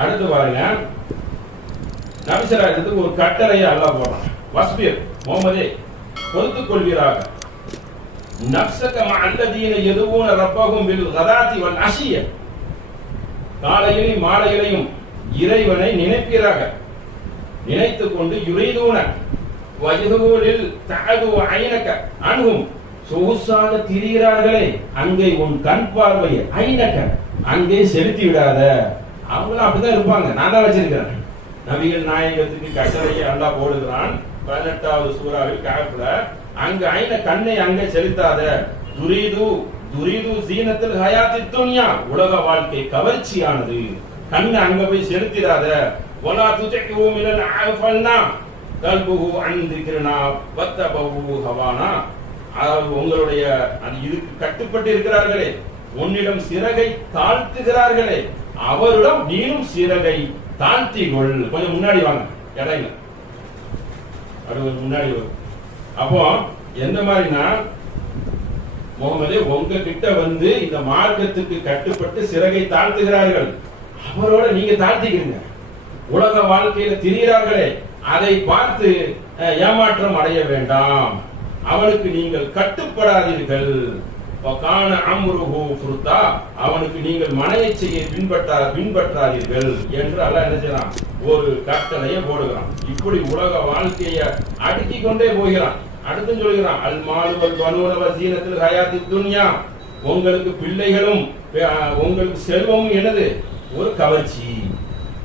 அடுத்து பாருங்க, நபிசராயத்துக்கு ஒரு கட்டளையை அல்லாஹ் போடுறான். வஸ்பிர் முஹம்மதே, பொறுத்துக் கொள்வீராக. நஃப்ஸக மஅல்லதீன யதுஊன ரப்பஹும் பில் கதாத்தி வல் அஷிய, காலையிலும் மாலையிலையும் இறைவனை நினைப்பீராக. நினைத்துக் கொண்டு யுரீதூன வஜ்ஹூலில் தஅது ஐனக அன்ஹும், சொகுசாக திரிகிறார்களே, அங்கே உன் கண் பார்வையை ஐனக அங்கே செலுத்தி விடாத. அவங்களும் அப்படிதான் இருப்பாங்க, நான் தான் வச்சிருக்கிறேன். நபிகள் நாயகத்துக்கு கட்டளையை அல்லாஹ் போடுகிறான் 18வது சூறாவில் கஹஃப்ல. அங்க ஐன கண்ணை அங்கே செலுத்தாத. துரீது ஜீனத்துல் ஹயாத்தித் துன்யா, உலக வாழ்க்கை கவர்ச்சியானது, கண்ணை அங்க போய் செலுத்திடாத. வலா துஜிகு மினல் ஆஃபல்னா கல்புஹு அன் திக்ரினா வத்தபஹு ஹவானா, அதாவது உங்களுடைய இதுக்கு கட்டுப்பட்டு இருக்கிறார்களே, உன்னிடம் சிறகை தாழ்த்துகிறார்களே, அவரிடம் நீனும் சிறகை தாழ்த்திக்கொள். கொஞ்சம் முன்னாடி வாங்க, இடையில அது முன்னாடி வரும். அப்போ எந்த மாதிரினா, முகமதே உங்ககிட்ட வந்து இந்த மார்க்கத்துக்கு கட்டுப்பட்டு சிறகை தாழ்த்துகிறார்கள், அவரோட நீங்க தாழ்த்திக்கிறீங்க. உலக வாழ்க்கையில திரிகிறார்களே, அதை பார்த்து ஏமாற்றம் அடைய வேண்டாம், அவனுக்கு நீங்கள் கட்டுப்படாதீர்கள். அவனுக்கு நீங்கள் மனையை செய்ய பின்பற்றாதீர்கள் என்று அல்லாஹ் என்ன செய்யறான், ஒரு கட்டளையை போடுகிறான். இப்படி உலக வாழ்க்கையை அடுக்கிக் கொண்டே போகிறான். அடுத்து சொல்கிறான், அல் மாலு வல் பனூன வஸீனத்துல் ஹயாத்தித் துன்யா, உங்களுக்கு பிள்ளைகளும் உங்களுக்கு செல்வமும் என்னது, ஒரு கவர்ச்சி.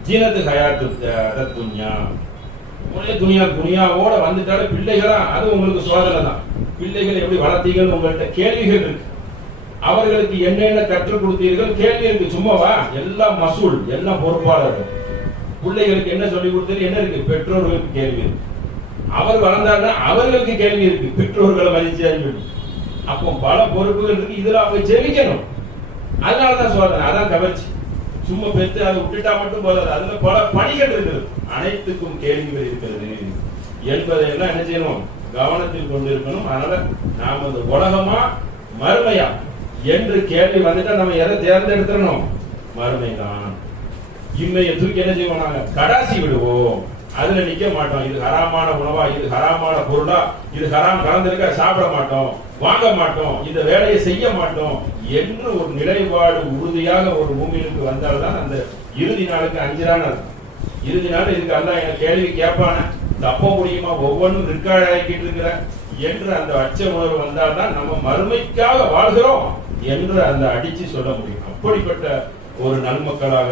ஜீனத்து ஹயாத்துத் துன்யா, ஒரே துனியாவோட வந்துட்டாலே பிள்ளைகளா, அது உங்களுக்கு சோதனை தான். பிள்ளைகள் எப்படி வளர்த்தீங்கன்னு உங்கள்கிட்ட கேள்விகள் இருக்கு. அவர்களுக்கு என்னென்ன கற்றுக் கொடுத்தீர்கள் கேள்வி இருக்கு. சும்மாவா, எல்லாம் மசூல், எல்லாம் பொறுப்பாளர்கள். பிள்ளைகளுக்கு என்ன சொல்லி கொடுத்தீர்கள் என்ன இருக்கு, பெற்றோர்களுக்கு கேள்வி இருக்கு. அவர் வளர்ந்தாருன்னா அவர்களுக்கு கேள்வி இருக்கு, பெற்றோர்களை மதிச்சான்னு சொல்லி. அப்போ பல பொறுப்புகள் இருக்கு, இதுல அவங்க ஜெயிக்கணும். அதனாலதான் சோதனை, அதான் கவர்ச்சி. சும்மா பெற்று அதை விட்டுட்டா மட்டும் போதாது, அதுல பல பணிகள் இருக்கிறது, அனைத்துக்கும் கேள்விகள் இருக்கிறது என்பதையெல்லாம் என்ன செய்யணும், கவனத்தில் கொண்டிருக்கணும். அதனால நாம இந்த உலகமா மறுமையா என்று கேள்வி வந்துட்டா நம்ம எதை தேர்ந்தெடுத்துறோம், மறுமை தான். இம்மையை தூக்கி என்ன செய்வோம், நாங்க கடாசி விடுவோம், அதுல நிக்க மாட்டோம். இது ஹராமான உணவா, இது ஹராமான பொருளா, இது ஹராம் கலந்திருக்க சாப்பிட மாட்டோம், வாங்க மாட்டோம், இந்த வேலையை செய்ய மாட்டோம் என்று ஒரு நிலைப்பாடு உறுதியாக ஒரு பூமிக்கு வந்தால்தான் அந்த இறுதி நாளுக்கு அஞ்சிரான இறுதி நாள் இதுக்கு அல்ல எனக்கு கேள்வி கேட்பான, தப்ப முடியுமா, ஒவ்வொன்றும் ரெக்கார்ட் ஆகிட்டு இருக்கிற என்று அந்த அச்ச உணர்வு வந்தால்தான் நம்ம மறுமைக்காக வாழ்கிறோம் என்று அந்த அடிச்சு சொல்ல முடியும். அப்படிப்பட்ட ஒரு நன்மக்களாக